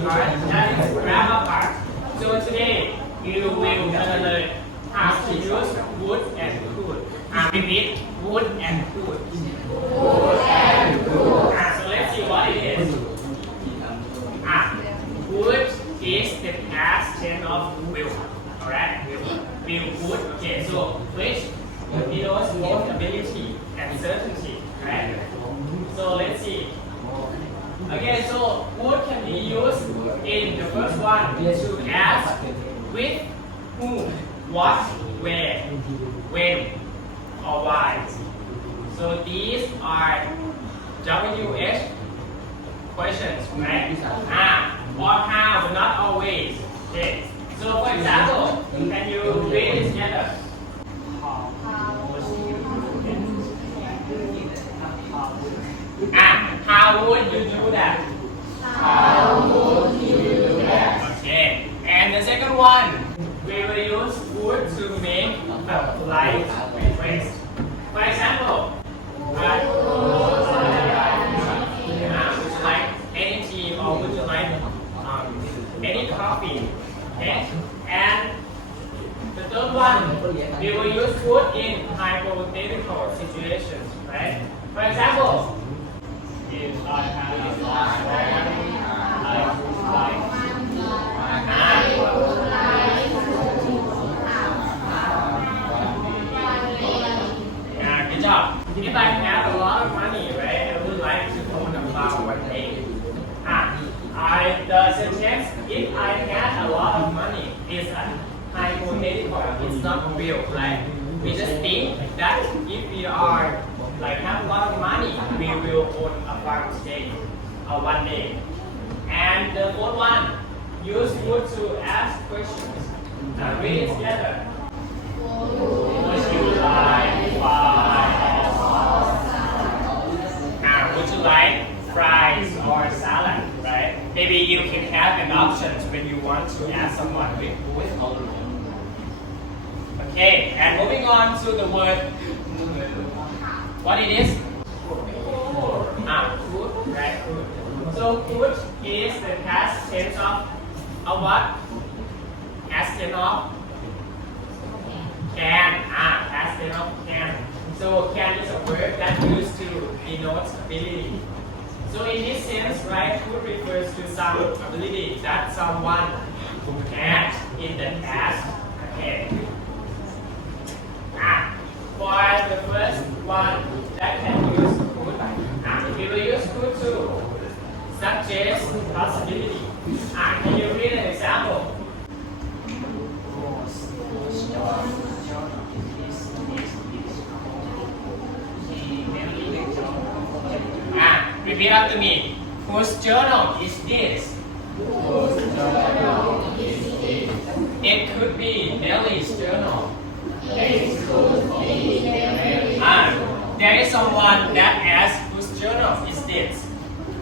Alright, that is grammar part. So today you will learn how to use would and could. Repeat, would and could. So let's see what it is. Would is the past tense of will. Alright, will, would. Okay, so which denotes both ability and certainty. Right? So let's see. Okay, so would can be used in the first one to ask with whom, what, where, when, or why. So these are WH questions, right? Or how, but not always. Okay. So for example, can you read it together? How would you do that? How would you do that? Okay. And the second one, we will use would to make a polite request. For example, would you like any tea or would you like any coffee? Okay. And the third one, we will use would in hypothetical situations, right? For example, if I had a last I would like. Good job. If I have a lot of money, right, I would like to own a car one day. The sentence, if I had a lot of money, is a hypothetical. It's not real, right? We just think that if we are like have a lot of money, we will own a farm today or one day. And the fourth one, use would to ask questions. Read it together. Would you like would you like fries or salad? Right? Maybe you can have an option when you want to ask someone with. Okay, and moving on to the word. What it is? Could, right? So could is the past tense of what? Past tense of can. Past tense of can. So can is a verb that used to denote ability. So in this sense, right, could refers to some ability that someone had in the past. Okay. For the first one that can use could, we will use could to suggest possibility. Can you read an example? Repeat after me. Whose journal is this? It could be Nelly's journal. There is someone that asks whose journal is this.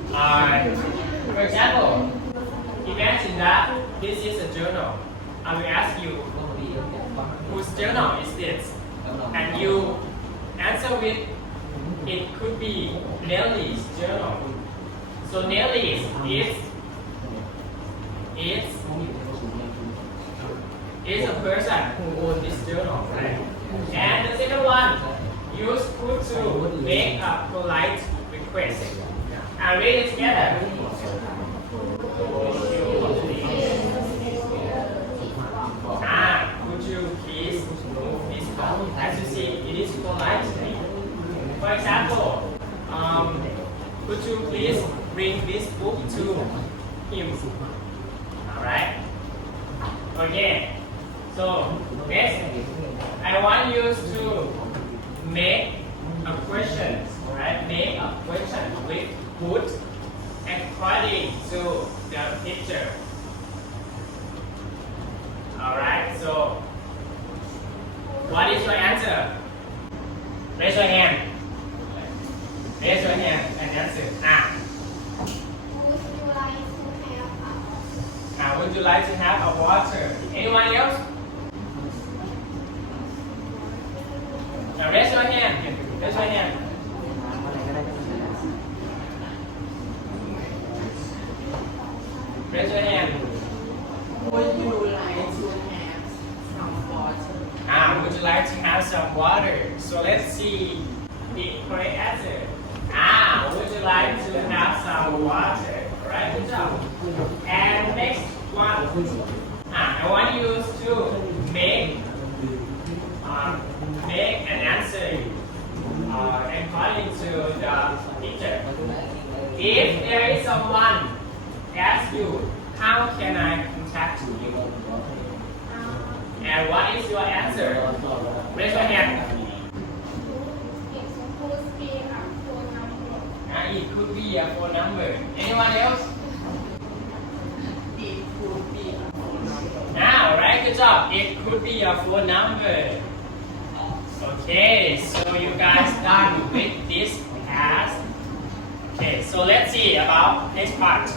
For example, imagine that this is a journal. I will ask you, whose journal is this? And you answer with, it could be Nelly's journal. So Nelly's is a person who owns this journal, right? And the second one, use could to make a polite request. And read it together. Could you please move this phone? As you see, it is polite. For example, could you please bring this book to him? Alright? Okay. So, next, I want you to make a question, right? Make a question with would according to the picture. Alright, so, what is your answer? Raise your hand. Raise your hand and answer. Would you like to have a water? Anyone else? Now raise your hand. Raise your hand. Raise your hand. Would you like to have some water? Would you like to have some water? So let's see the correct answer. Would you like to have some water? Alright, good job. And next one. I want you to make an answer according to the picture. If there is someone asks you, how can I contact you? And what is your answer? Raise your hand. It could be a phone number. Anyone else? It could be a phone number. Right, good job. It could be a phone number. Okay, so you guys done with this task. Okay, so let's see about this part.